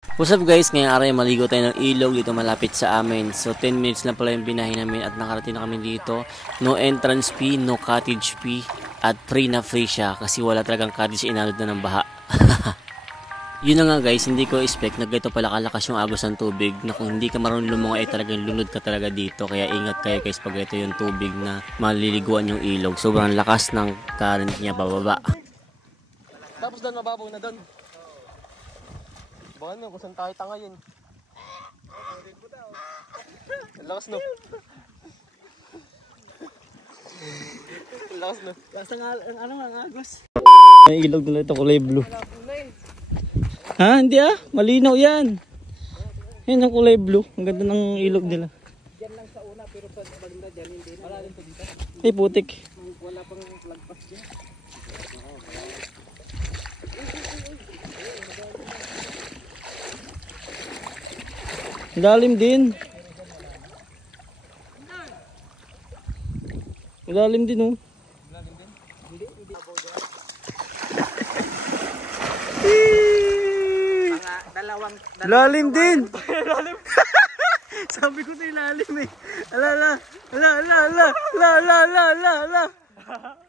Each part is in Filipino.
What's up guys, ngayong araw maligo tayo ng ilog dito malapit sa amin. So 10 minutes lang pala yung binahin namin at nakarating na kami dito. No entrance fee, no cottage fee at free na free siya kasi wala talagang cottage, inalod na ng baha. Yun na nga guys, hindi ko expect na ganito pala kalakas yung agos ng tubig na kung hindi ka marunong lumunga ay talagang lunod ka talaga dito. Kaya ingat kayo guys pag ito yung tubig na maliliguan yung ilog. Sobrang lakas ng current niya pababa. Tapos doon mababaw na doon. Baka no, kung saan tayo tanga yun. Ang lakas no. Ang lakas no. Lakas ng ano ang agos. May ilog nila ito kulay blue. Ha? Hindi ah. Malinaw yan. Yan ang kulay blue. Ang ganda ng ilog nila. Diyan lang sa una pero sa maganda dyan hindi na. Wala rin pa dito. Ay putik. Wala pang lagpas dyan. Lalim din. Lalim din oh. Lalim din? Hindi. Mga dalawang Lalim din. Lalim. Sabi ko sa'yo lalim eh. Ala.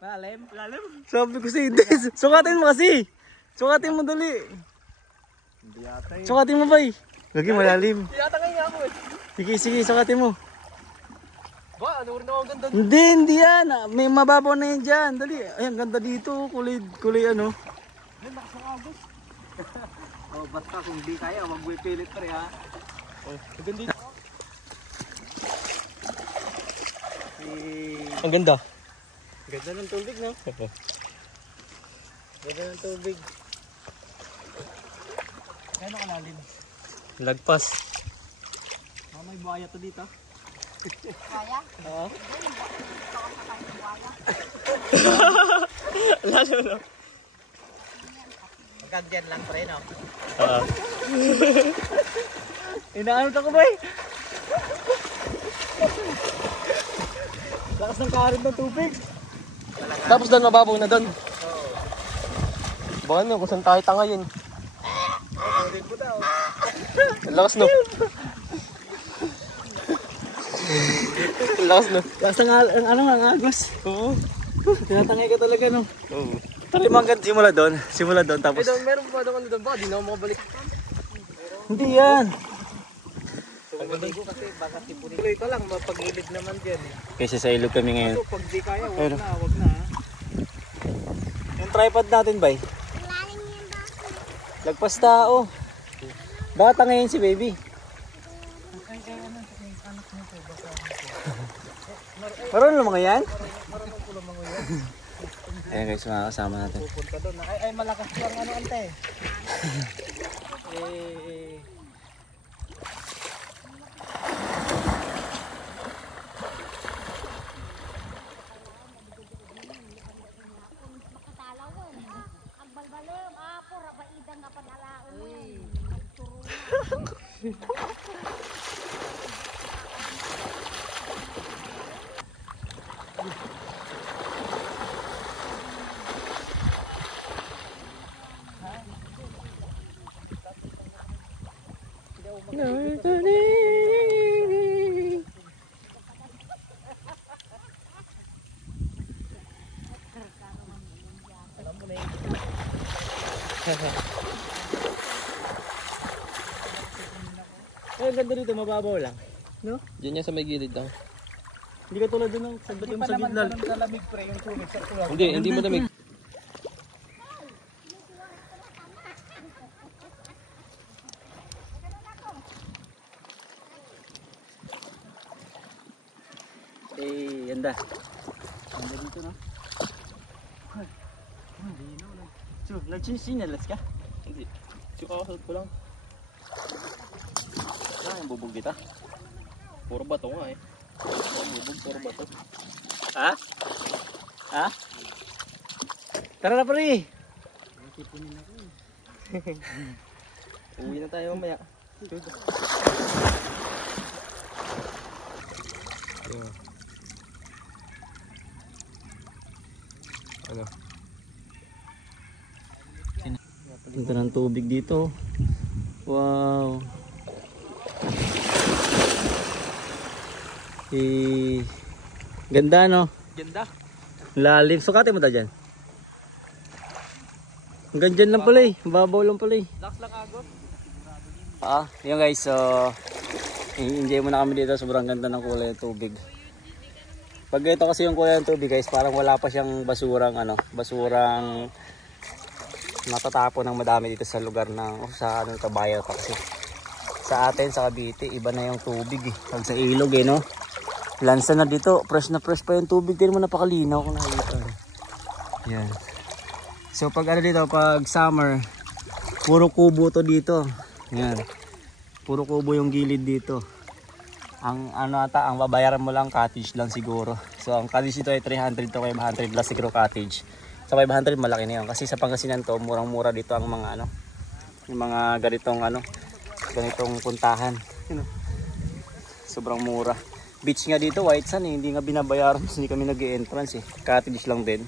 Lalim? Lalim? Sabi ko sa'yo hindi. Sukatin mo kasi. Sukatin mo dali. Hindi yata eh. Sukatin mo ba eh. Lagi malalim. Hindi yata ngayon ako eh. Sige, sukatin mo. Ba, ano rin ako ganda? Hindi yan. May mababaw na yan dyan. Dali. Ay, ang ganda dito. Kulay ano. Hindi, lakas ng agos. Oh, basta kung di kaya, mag-pilit pa rin ha. Oh, maganda dito. Ang ganda. Ganda ng tubig, no? Ganda ng tubig. Kaya kalalim? Lagpas. May buhaya to dito. Buhaya? Oo. Lalo na. Hanggang dyan lang pre, no? Inaanot ako ba eh? Lakas ng current ng tubig. Tapos doon mababaw na doon. Baka no, kung saan tayo tanga yun. Ang lakas no. Ang lakas no. Lakas ng ang agos. Oo. Tinatangay ka talaga no. Oo. Tara mga simula doon tapos. Eh, meron pa doon doon ba? Di na ako makabalik. Hindi yan. Ang galing ko kasi baka tipunin. Ito lang, mapagilid naman dyan eh. Kasi sa ilog kami ngayon. So, pag di kaya, wag na ha. Yung tripod natin ba eh? Lagpas tao. Baka tangayin si baby. Marunong lang mga yan? Marunong ko lang mga yan. Ayan guys, mga kasama natin. Pupunta doon. Ay, malakas lang ano ante. Ang balbalem, pura ba idang nga panalaon mo yan. Ay, ang ganda dito, mababaw lang. No? Diyan niya sa may gilid daw. Hindi ka tulad doon ng Hindi yung pa sa naman gitna. ganun kalamig pre yung tubig sa tulad. Hindi madamig. Eh, yanda. Ganda dito no? So, nagsisinyalas ka? Hindi. Kakasot ko lang. Wala yung bubog dito. Puro bato nga eh. Puro bato. Ha? Ha? Tara na pare! Uwi na tayo mamaya. Ano? Ganda ng tubig dito. Wow. Ganda no? Ganda. Lalim. Sukatin mo ta dyan. Hanggang dyan lang pala eh. Babaw lang pala eh. Lakas lang agos. Yun guys. So, enjoy muna kami dito. Sobrang ganda ng kulay ng tubig. Pag ito kasi yung kulay ng tubig guys, parang wala pa siyang basurang basurang natatapon ng madami dito sa lugar ng sa Kabayan pa kasi. Sa atin sa Cavite, iba na yung tubig eh. Pag sa ilog eh no. Lansa na dito, fresh na fresh pa yung tubig. Tignan mo, napakalinaw kung nakikita. Yan. So pag dito, pag summer, puro kubo to dito. Yan. Puro kubo yung gilid dito. Ang ang babayaran mo lang cottage lang siguro. So ang cottage dito ay 300 to 500 plus siguro cottage. Sa 500 malaki na yun kasi sa Pangasinan to, murang-mura dito ang mga yung mga ganitong puntahan. Sobrang mura. Beach nga dito, white sand eh. Hindi nga binabayaran, hindi kami nag-e-entrance eh. Cottage lang din.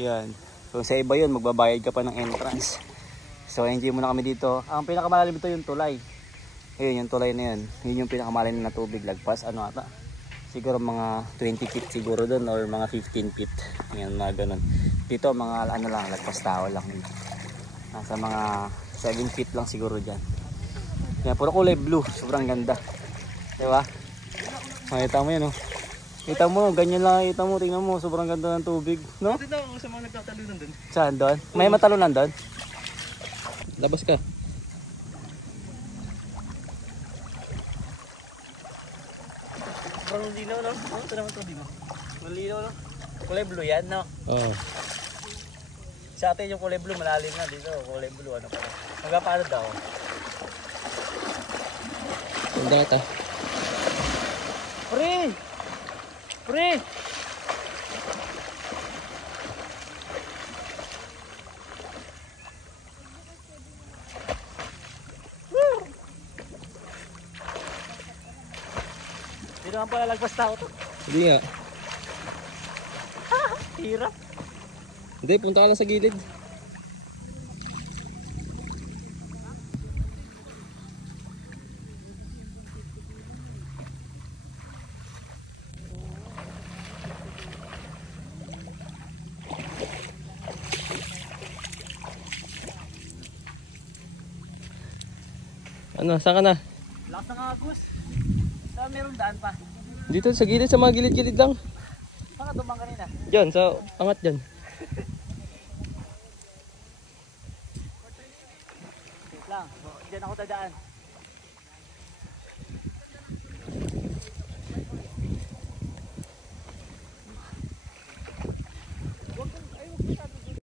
Yan. So sa iba yun, magbabayad ka pa ng entrance. So enjoy muna kami dito. Ang pinakamalalim ito yung tulay. Ayun, yung tulay na yun. Yun yung pinakamalalim na tubig. Lagpas, siguro mga 20 feet siguro doon or mga 15 feet. Yan, mga ganun. Dito, mga lang, lagpas tao lang. Nasa mga 7 feet lang siguro dyan. Yan, puro kulay blue. Sobrang ganda. Diba? Makita mo yan, oh. Kita mo, ganyan lang kita mo. Tingnan mo, sobrang ganda ng tubig, no? Ito daw sa mga nagtatalunan doon. Saan doon? May matalunan doon? Labas ka. Sobrang linaw, no? Ito naman tubig mo. Malinaw, no? Kulay blue yan, no? Oo. Sa atin yung kulay blue, malalim na dito. Kulay blue, ano pala? Magpaano daw? Ganda ito. Pre! Pre! Hindi naman pala lagpas tao to. Hindi nga. Hirap. Hindi, punta ka lang sa gilid. Ano, saan ka na? Lakas ng agos. Saan meron daan pa? Dito sa gilid, sa mga gilid-gilid lang. Saan ka tumang kanina? Diyan, sa angat dyan. Wait lang. Diyan ako dadaan.